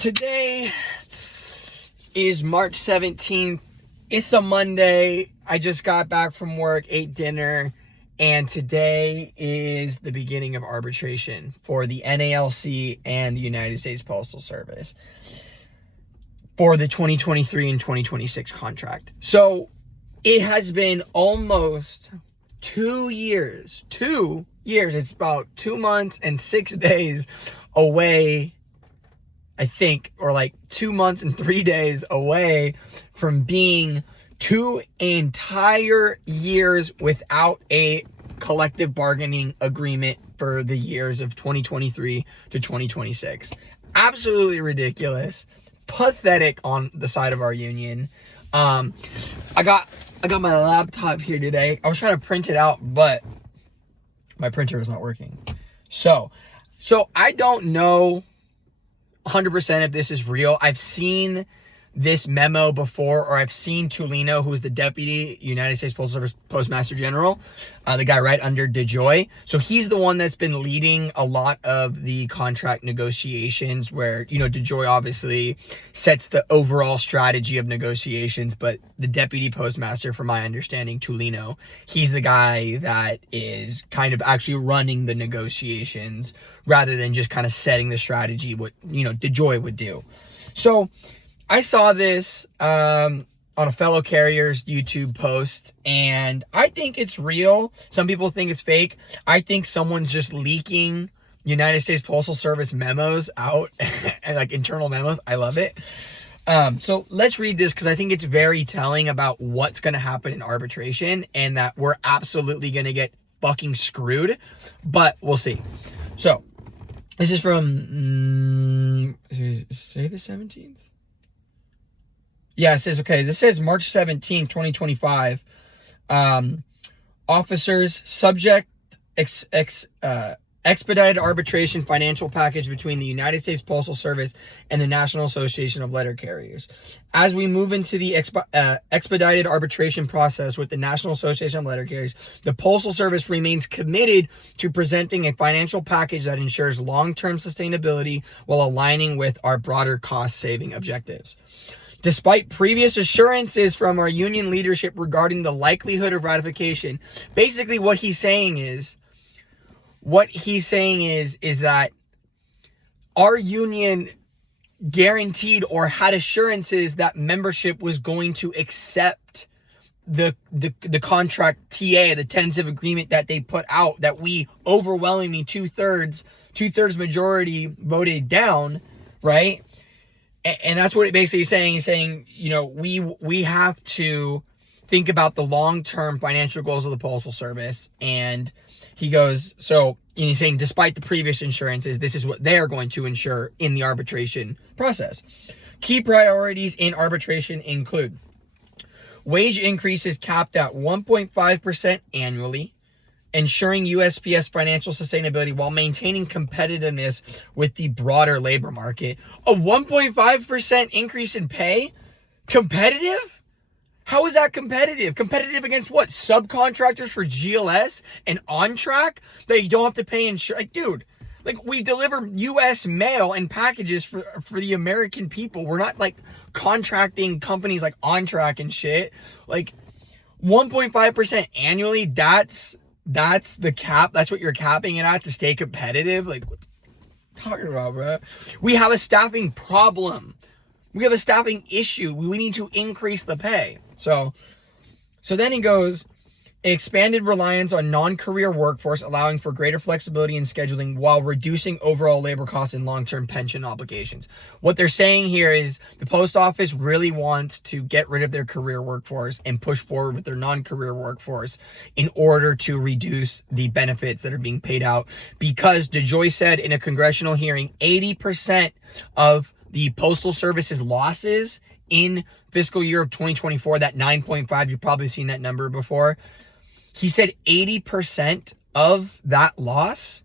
Today is March 17th. It's a Monday. I just got back from work, ate dinner, and today is the beginning of arbitration for the NALC and the United States Postal Service for the 2023 and 2026 contract. So it has been almost 2 years. 2 years. It's about 2 months and 6 days away, I think, or like 2 months and 3 days away from being 2 entire years without a collective bargaining agreement for the years of 2023 to 2026. Absolutely ridiculous. Pathetic on the side of our union. I got my laptop here today. I was trying to print it out, but my printer was not working. So I don't know 100% if this is real. I've seen this memo before, or I've seen Tulino, who's the Deputy United States Postal Service Postmaster General, the guy right under DeJoy. So he's the one that's been leading a lot of the contract negotiations where, DeJoy obviously sets the overall strategy of negotiations, but the Deputy Postmaster, from my understanding, Tulino, he's the guy that is kind of actually running the negotiations rather than just kind of setting the strategy, what, DeJoy would do. So I saw this on a fellow carrier's YouTube post, and I think it's real. Some people think it's fake. I think someone's just leaking United States Postal Service memos out, and like internal memos. I love it. So let's read this because I think it's very telling about what's going to happen in arbitration and that we're absolutely going to get fucking screwed, but we'll see. So this is from, say the 17th? Yeah, it says, okay, this says March 17, 2025. Officers subject expedited arbitration financial package between the United States Postal Service and the National Association of Letter Carriers. As we move into the expedited arbitration process with the National Association of Letter Carriers, the Postal Service remains committed to presenting a financial package that ensures long-term sustainability while aligning with our broader cost-saving objectives. Despite previous assurances from our union leadership regarding the likelihood of ratification, basically what he's saying is that our union guaranteed or had assurances that membership was going to accept the contract TA, the tentative agreement that they put out, that we overwhelmingly two-thirds majority voted down, right? And that's what it basically is saying. He's saying, we have to think about the long-term financial goals of the Postal Service. And he goes, and he's saying, despite the previous insurances, this is what they're going to ensure in the arbitration process. Key priorities in arbitration include wage increases capped at 1.5% annually, ensuring USPS financial sustainability while maintaining competitiveness with the broader labor market. A 1.5% increase in pay? Competitive? How is that competitive? Competitive against what? Subcontractors for GLS and OnTrack that you don't have to pay insurance? Like, dude, we deliver U.S. mail and packages for the American people. We're not contracting companies like OnTrack and shit. 1.5% annually, that's the cap. That's what you're capping it at to stay competitive. What are you talking about, bro? We have a staffing problem. We have a staffing issue. We need to increase the pay. So then he goes, expanded reliance on non-career workforce, allowing for greater flexibility in scheduling while reducing overall labor costs and long-term pension obligations. What they're saying here is the post office really wants to get rid of their career workforce and push forward with their non-career workforce in order to reduce the benefits that are being paid out, because DeJoy said in a congressional hearing, 80% of the Postal Service's losses in fiscal year of 2024, that 9.5, you've probably seen that number before. He said 80% of that loss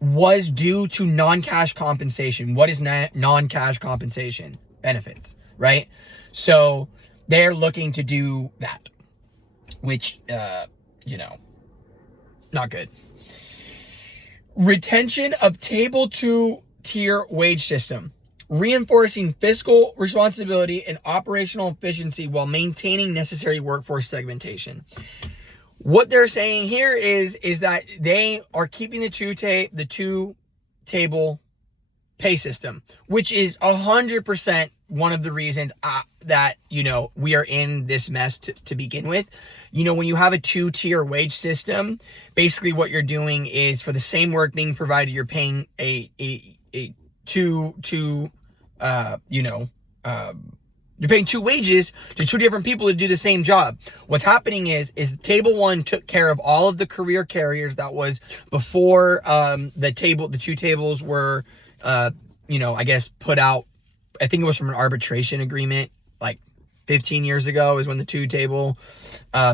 was due to non-cash compensation. What is non-cash compensation? Benefits, right? So they're looking to do that, which, not good. Retention of Table 2 tier wage system. reinforcing fiscal responsibility and operational efficiency while maintaining necessary workforce segmentation. What they're saying here is that they are keeping the two-table pay system, which is 100% one of the reasons that, we are in this mess to begin with. When you have a two-tier wage system, basically what you're doing is for the same work being provided, you're paying you're paying two wages to two different people to do the same job. What's happening is table one took care of all of the career carriers. That was before the two tables were I guess put out. I think it was from an arbitration agreement like 15 years ago is when the two-table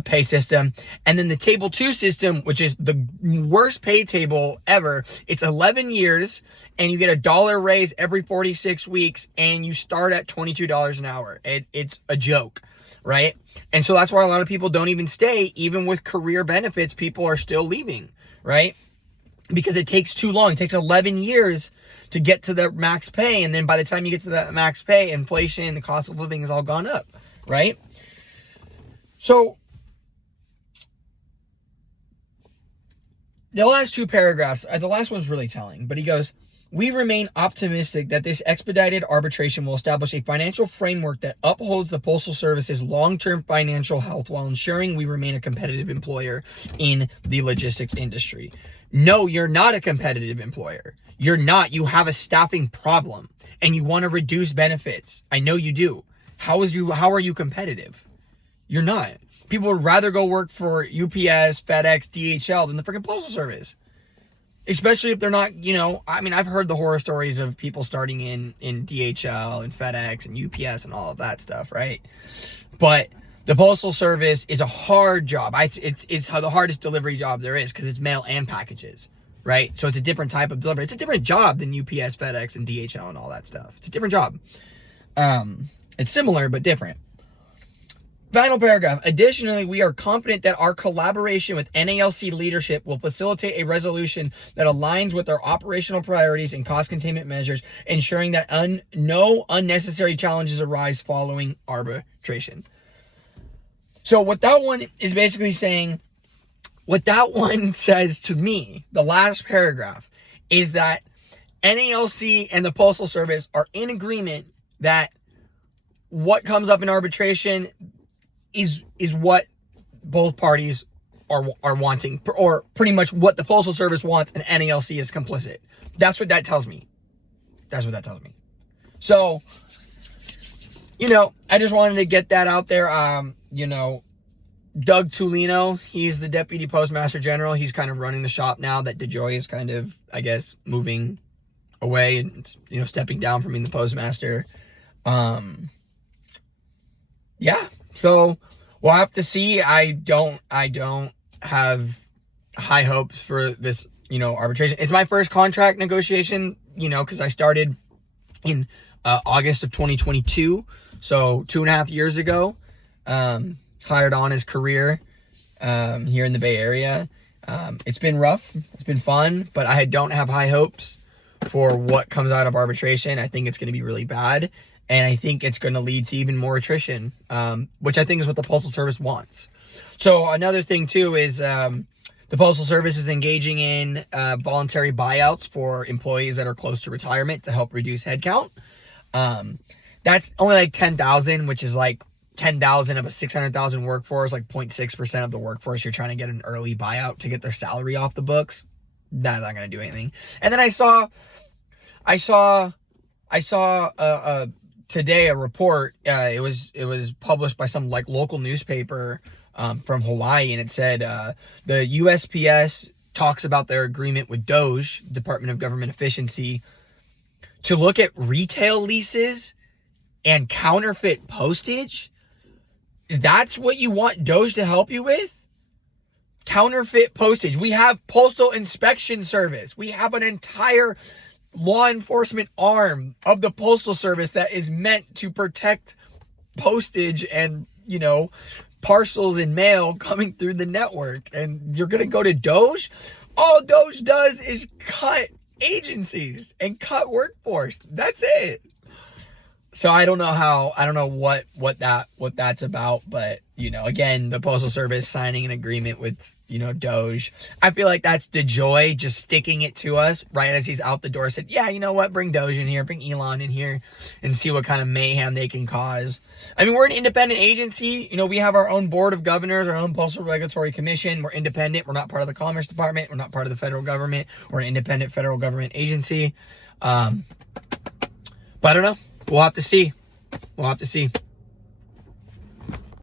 pay system. And then the table two system, which is the worst pay table ever. It's 11 years and you get $1 raise every 46 weeks and you start at $22 an hour. It's a joke, right? And so that's why a lot of people don't even stay. Even with career benefits, people are still leaving, right? Because it takes too long. It takes 11 years to get to the max pay. And then by the time you get to that max pay, inflation, the cost of living has all gone up, right? So the last two paragraphs, the last one's really telling, but he goes, we remain optimistic that this expedited arbitration will establish a financial framework that upholds the Postal Service's long-term financial health while ensuring we remain a competitive employer in the logistics industry. No, you're not a competitive employer. You're not. You have a staffing problem and you want to reduce benefits. I know you do. How are you competitive? You're not. People would rather go work for UPS, FedEx, DHL than the freaking Postal Service. Especially if they're not, I've heard the horror stories of people starting in DHL and FedEx and UPS and all of that stuff, right? But the Postal Service is a hard job. It's the hardest delivery job there is because it's mail and packages, right? So it's a different type of delivery. It's a different job than UPS, FedEx, and DHL and all that stuff. It's a different job. It's similar, but different. Final paragraph. Additionally, we are confident that our collaboration with NALC leadership will facilitate a resolution that aligns with our operational priorities and cost containment measures, ensuring that no unnecessary challenges arise following arbitration. So what that one is basically saying, what that one says to me, the last paragraph, is that NALC and the Postal Service are in agreement that what comes up in arbitration is what both parties are wanting, or pretty much what the Postal Service wants, and NALC is complicit. That's what that tells me. So, I just wanted to get that out there. Doug Tulino, he's the Deputy Postmaster General. He's kind of running the shop now that DeJoy is kind of, I guess, moving away and, stepping down from being the postmaster. Yeah. So we'll have to see. I don't have high hopes for this, arbitration. It's my first contract negotiation, because I started in August of 2022. So 2.5 years ago, hired on his career here in the Bay Area. It's been rough. It's been fun, but I don't have high hopes for what comes out of arbitration. I think it's going to be really bad. And I think it's going to lead to even more attrition, which I think is what the Postal Service wants. So another thing, too, is the Postal Service is engaging in voluntary buyouts for employees that are close to retirement to help reduce headcount. That's only like 10,000, which is like 10,000 of a 600,000 workforce, like 0.6% of the workforce. You're trying to get an early buyout to get their salary off the books. That's not going to do anything. And then I saw today a report. It was published by some like local newspaper from Hawaii, and it said the USPS talks about their agreement with DOGE, Department of Government Efficiency, to look at retail leases and counterfeit postage. That's what you want DOGE to help you with? Counterfeit postage. We have Postal Inspection Service. We have an entire law enforcement arm of the Postal Service that is meant to protect postage and, parcels and mail coming through the network. And you're going to go to DOGE? All DOGE does is cut agencies and cut workforce. That's it. So I don't know what that's about, but you know, again, the Postal Service signing an agreement with, you know, Doge. I feel like that's DeJoy just sticking it to us right as he's out the door, said, yeah, you know what, bring Doge in here, bring Elon in here, and see what kind of mayhem they can cause. I mean, we're an independent agency. You know, we have our own board of governors, our own Postal Regulatory Commission. We're independent. We're not part of the Commerce Department. We're not part of the federal government. We're an independent federal government agency. But I don't know. We'll have to see. We'll have to see.